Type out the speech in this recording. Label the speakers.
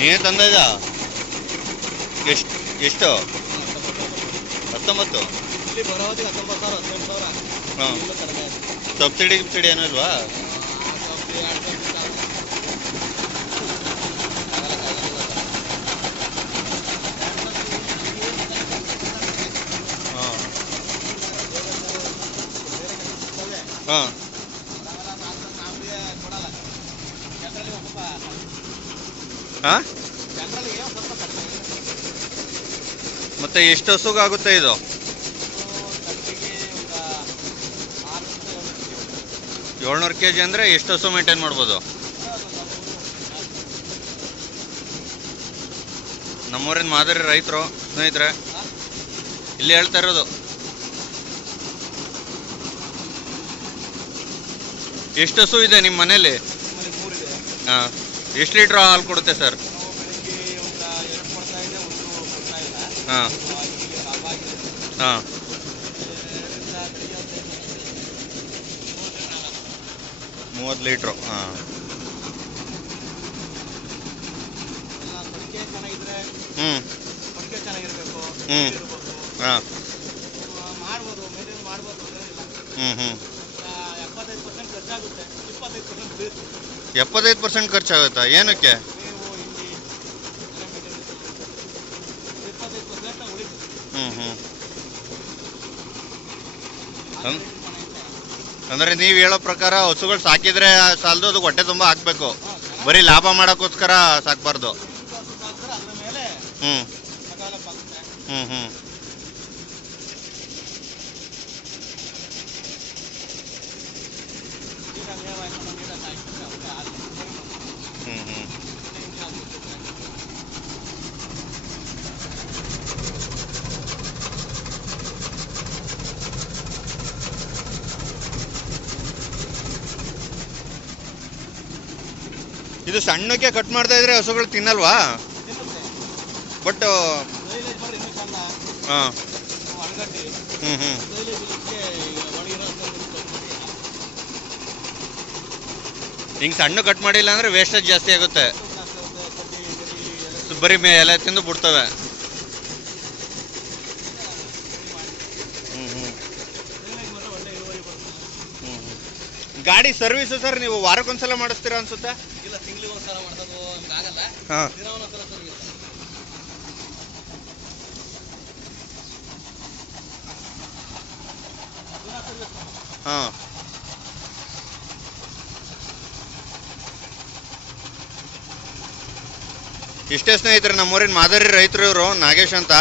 Speaker 1: ನೀನೇ ತಂದದ ಎಷ್ಟು ಎಷ್ಟು? ಹತ್ತೊಂಬತ್ತು?
Speaker 2: ಇಲ್ಲಿ ಬರೋದಿಗೆ ಹತ್ತೊಂಬತ್ತು ಸಾವಿರ ಹದಿನೆಂಟು ಸಾವಿರ.
Speaker 1: ಹಾಂ.
Speaker 2: ಕಡಿಮೆ
Speaker 1: ಸಬ್ಸಿಡಿ ಗಿಬ್ಸಿಡಿ ಏನೂ ಇಲ್ವಾ. ಹಾಂ ಹಾಂ? ಮತ್ತೆ ಎಷ್ಟು ಹಸುಗಾಗುತ್ತೆ ಇದು. ಏಳ್ನೂರು ಕೆ ಜಿ ಅಂದರೆ ಎಷ್ಟು ಹಸು ಮೇಂಟೈನ್ ಮಾಡ್ಬೋದು? ನಮ್ಮೂರಿನ ಮಾದರಿ ರೈತರು ಸ್ನೇಹಿತರೆ ಇಲ್ಲಿ ಹೇಳ್ತಾ ಇರೋದು. ಎಷ್ಟು ಹಸು ಇದೆ ನಿಮ್ಮ ಮನೇಲಿ ಹಾಂ ಎಷ್ಟು ಲೀಟ್ರ್ ಹಾಲು ಕೊಡುತ್ತೆ ಸರ್? ಹಾಂ. ಹಾಂ. ಮೂವತ್ತು ಲೀಟ್ರು ಹಾಂ. ಹ್ಞೂ.
Speaker 2: ಇರ್ಬೇಕು
Speaker 1: ಹಾಂ. ಹ್ಞೂ ಹ್ಞೂ
Speaker 2: ಎಪ್ಪತ್ತೈದು ಪರ್ಸೆಂಟ್ ಖರ್ಚಾಗುತ್ತಾ?
Speaker 1: ಏನಕ್ಕೆ
Speaker 2: ನೀವು ಇಲ್ಲಿ ಮನೆ ಮೇಂಟೆನೆನ್ಸ್ ಇಪ್ಪತ್ತೈದು ಪರ್ಸೆಂಟ್ ಉಳಿತು
Speaker 1: ಹ್ಞೂ ಹ್ಞೂ ಹ್ಮ್. ಅಂದರೆ ನೀವು ಹೇಳೋ ಪ್ರಕಾರ ಹಸುಗಳು ಸಾಕಿದ್ರೆ ಸಾಲದು ಅದು ಹೊಟ್ಟೆ ತುಂಬ ಹಾಕ್ಬೇಕು. ಬರೀ ಲಾಭ ಮಾಡೋಕ್ಕೋಸ್ಕರ
Speaker 2: ಹ್ಮ್. ಆಗುತ್ತೆ
Speaker 1: ಹ್ಞೂ ಹ್ಞೂ ಹ್ಞೂ ಹ್ಞೂ ಇದು ಸಣ್ಣಕ್ಕೆ ಕಟ್ ಮಾಡ್ತಾ ಇದ್ರೆ ಹಸುಗಳು ತಿನ್ನಲ್ವಾ? ಬಟ್
Speaker 2: ಚಂದ
Speaker 1: ಹಾಂ. ಹ್ಞೂ ಹ್ಞೂ ಹಿಂಗೆ ಸಣ್ಣ ಕಟ್ ಮಾಡಿಲ್ಲ ಅಂದರೆ ವೇಸ್ಟೇಜ್ ಜಾಸ್ತಿ ಆಗುತ್ತೆ.
Speaker 2: ಎಲ್ಲ
Speaker 1: ಬರೀ ಮೇ ಎಲೆ ತಿಂದು ಬಿಡ್ತವೆ ಹ್ಞೂ ಹ್ಞೂ
Speaker 2: ಸೈಲೇಜ್ ಮಾತ್ರ ಒಳ್ಳೆ ಇಳುವರಿ ಬರ್ತದೆ
Speaker 1: ಹ್ಞೂ ಹ್ಞೂ ಗಾಡಿ ಸರ್ವಿಸ್ ಸರ್ ನೀವು ವಾರಕ್ಕೊಂದ್ಸಲ ಮಾಡಿಸ್ತೀರಾ ಅನ್ಸುತ್ತಾ?
Speaker 2: ಇಲ್ಲ ತಿಂಗಳಿಗೆ ಒಂದ್ಸಲ ಮಾಡ್ಸೋದು ನಮ್ಗೆ ಆಗಲ್ಲ.
Speaker 1: ಹಾಂ.
Speaker 2: ದಿನ ಒಂದೊಂದ್ಸಲ ಸರ್ವಿಸ್ ದಿನ
Speaker 1: ಇಷ್ಟೇ ಸ್ನೇಹಿತರೆ ನಮ್ಮೂರಿನ ಮಾದರಿ ರೈತರು ಇವರು ನಾಗೇಶ್ ಅಂತ.